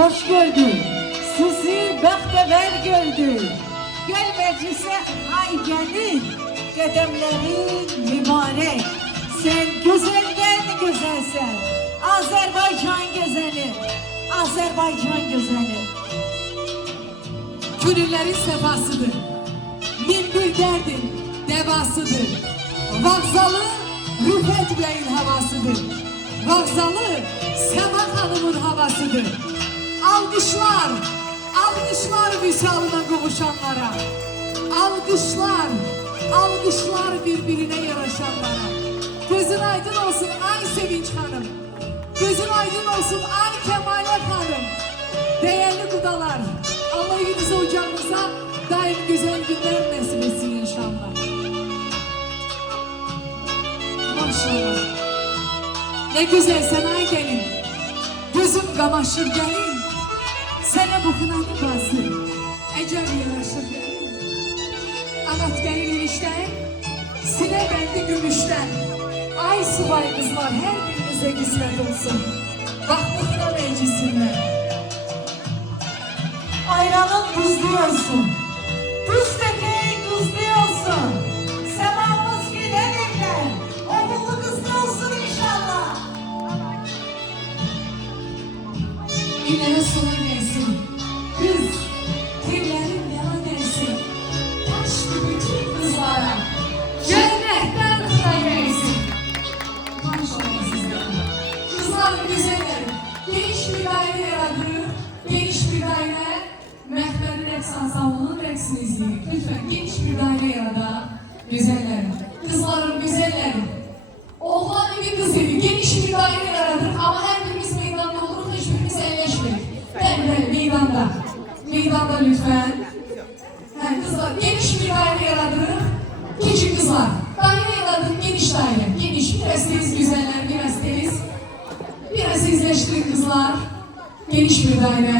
hoş gördü. Sizi bəxtəvər gördü. Gel meclise ay gelin, qədəmlərin mübarək. Sen güzelden güzelsen, Azerbaycan güzeli, Azerbaycan güzeli. Gönüllerin sefasıdır, min bir derdin devasıdır. Vağzalı Rüfət Bey'in havasıdır. Vağzalı Sema Hanım'ın havasıdır. Alkışlar, alkışlar visalına kavuşanlara. Alkışlar, alkışlar birbirine yaraşanlara. Gözün aydın olsun ay Sevinç Hanım. Gözün aydın olsun ay Kemale Hanım. Değerli kudalar, Allah evinize ocağınıza daim güzel günler nasip etsin inşallah. Maşallah. Ne güzel sen ay gelin. Gözüm kamaşır gelin. Sana bu kına libası. Ecel yaraşır gelin. Anat gelin enişten. Sine bendi gümüşten. Ay subay kızlar her birinize kısmet olsun. Bak bu kına meclisinden. Ayranın tuzluyorsun, tuz tepeği tuzluyorsun. Semamız giderekler, oğullu kızlı olsun inşallah. İlere sona gelsin. Kız, tirlerin yana gelsin. Taş gibi tüm kızlara. Cennetten kıra gelsin. Maşallah sizden. Kızlar güzeller. Geniş bir daire yaratıyor. Geniş bir daire. Mehmet'in reks ansamblının reksini izleyin. Lütfen geniş bir daire yarada. Güzellerim. Kızlarım güzellerim. Oğlan gibi kız gibi geniş bir daire yaradır ama her birimiz meydanda oluruz, hiçbirimiz elleşmedik. Ben meydanda. Meydanda lütfen. Yani kızlar geniş bir daire yaradır. Küçük kızlar. Daire yaradır, geniş daire. Geniş. Biraz temiz güzeller, biraz temiz. Biraz izleştirin kızlar. Geniş bir daire.